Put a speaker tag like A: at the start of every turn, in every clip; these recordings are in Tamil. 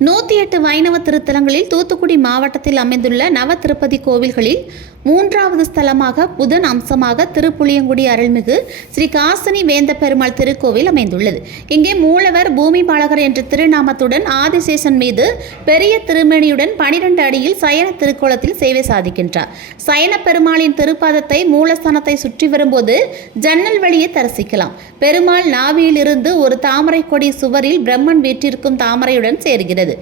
A: நூற்றி எட்டு வைணவ திருத்தலங்களில் தூத்துக்குடி மாவட்டத்தில் அமைந்துள்ள நவ திருப்பதி கோவில்களில் மூன்றாவது ஸ்தலமாக புதன் அம்சமாக திருப்புளியங்குடி அருள்மிகு ஸ்ரீ காசினி வேந்த பெருமாள் திருக்கோவில் அமைந்துள்ளது. இங்கே மூலவர் பூமி பாலகர் என்ற திருநாமத்துடன் ஆதிசேஷன் மீது பெரிய திருமணியுடன் பனிரெண்டு அடியில் சயன திருக்கோலத்தில் சேவை சாதிக்கின்றார். சயன பெருமாளின் திருப்பாதத்தை மூலஸ்தானத்தை சுற்றி வரும்போது ஜன்னல் வழியை தரிசிக்கலாம். பெருமாள் நாவியிலிருந்து ஒரு தாமரை கொடி சுவரில் பிரம்மன் வீற்றிருக்கும் தாமரையுடன் சேர்கிறது.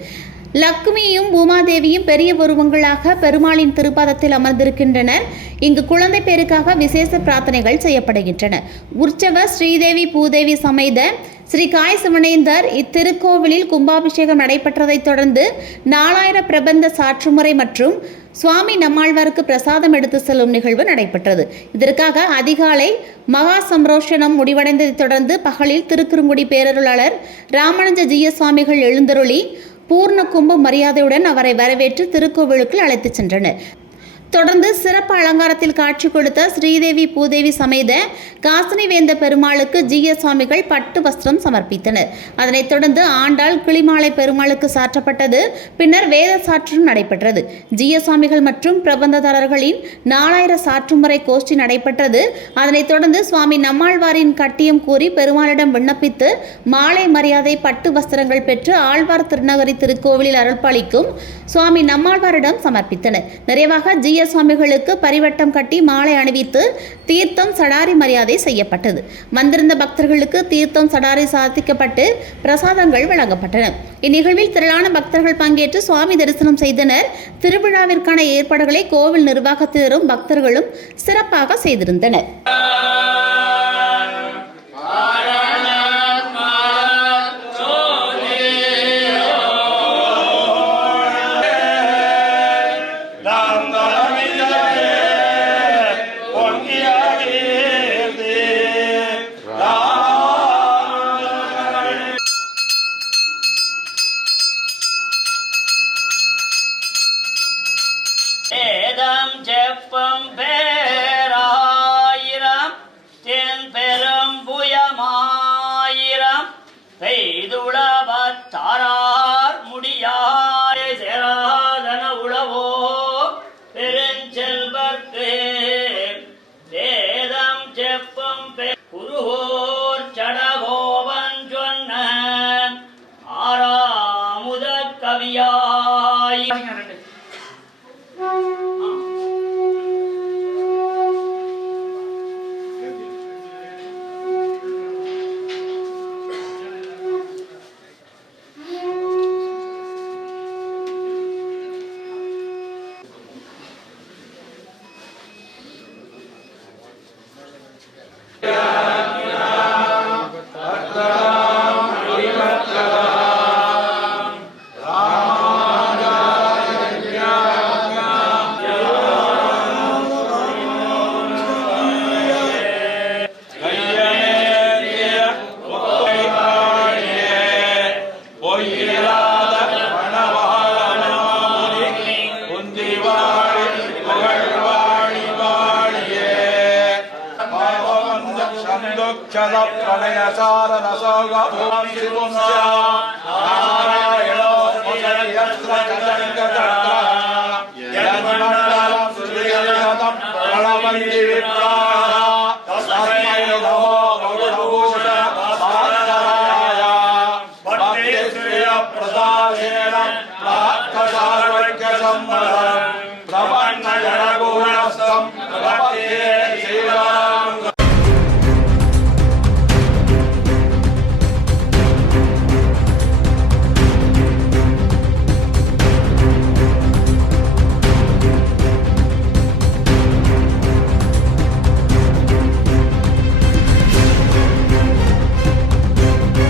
A: லக்ஷ்மியும் பூமாதேவியும் பெரிய உருவங்களாக பெருமாளின் திருப்பாதத்தில் அமர்ந்திருக்கின்றனர். இங்கு குழந்தை பேருக்காக விசேஷ பிரார்த்தனைகள் செய்யப்படுகின்றன. உற்சவ ஸ்ரீதேவி பூதேவி சமேத ஸ்ரீ காய் சிவனேந்தர் இத்திருக்கோவிலில் கும்பாபிஷேகம் நடைபெற்றதைத் தொடர்ந்து நாலாயிர பிரபந்த சாற்றுமுறை மற்றும் சுவாமி நம்மாழ்வாருக்கு பிரசாதம் எடுத்து செல்லும் நிகழ்வு நடைபெற்றது. இதற்காக அதிகாலை மகா சம்ரோஷனம் முடிவடைந்ததைத் தொடர்ந்து பகலில் திருக்குறுங்குடி பேரருளாளர் ராமானுஜ ஜிய சுவாமிகள் எழுந்தருளி பூர்ண கும்ப மரியாதையுடன் அவரை வரவேற்று திருக்கோவிலுக்குள் அழைத்துச் சென்றனர். தொடர்ந்து சிறப்பு அலங்காரத்தில் காட்சி கொடுத்த ஸ்ரீதேவி பூதேவி சமேத காசினி வேந்த பெருமாளுக்கு ஜிய சுவாமிகள் பட்டு வஸ்திரம் சமர்ப்பித்தனர். அதனைத் தொடர்ந்து ஆண்டாள் கிளிமாலை பெருமாளுக்கு சாற்றப்பட்டது பின்னர் வேத சாற்றும் நடைபெற்றது. ஜிய சுவாமிகள் மற்றும் பிரபந்ததாரர்களின் நாலாயிர சாற்றுமுறை கோஷ்டி நடைபெற்றது. அதனைத் தொடர்ந்து சுவாமி நம்மாழ்வாரின் கட்டியம் கூறி பெருமாளிடம் விண்ணப்பித்து மாலை மரியாதை பட்டு வஸ்திரங்கள் பெற்று ஆழ்வார் திருநகரி திருக்கோவிலில் அருள்பாளிக்கும் சுவாமி நம்மாழ்வாரிடம் சமர்ப்பித்தனர். நிறைவாக பெரிய சுவாமிகளுக்கு பரிவட்டம் கட்டி மாலை அணிவித்து தீர்த்தம் சடாரி மரியாதை செய்யப்பட்டது. வந்திருந்த பக்தர்களுக்கு தீர்த்தம் சடாரி சாதிக்கப்பட்டு பிரசாதங்கள் வழங்கப்பட்டன. இந்நிகழ்வில் திரளான பக்தர்கள் பங்கேற்று சுவாமி தரிசனம் செய்தனர். திருவிழாவிற்கான ஏற்பாடுகளை கோவில் நிர்வாகத்தினரும் பக்தர்களும் சிறப்பாக செய்திருந்தனர்.
B: வேதம் செப்பம் குருகோர் சடகோபன் சொன்ன ஆறாமுத கவியாய்.
C: பொய்யில்லாத மணவாளனாமணி குந்தி வாழி புகழ் வாழி வாழியே பாவந்த சந்துக்ஷத ब्रह्म।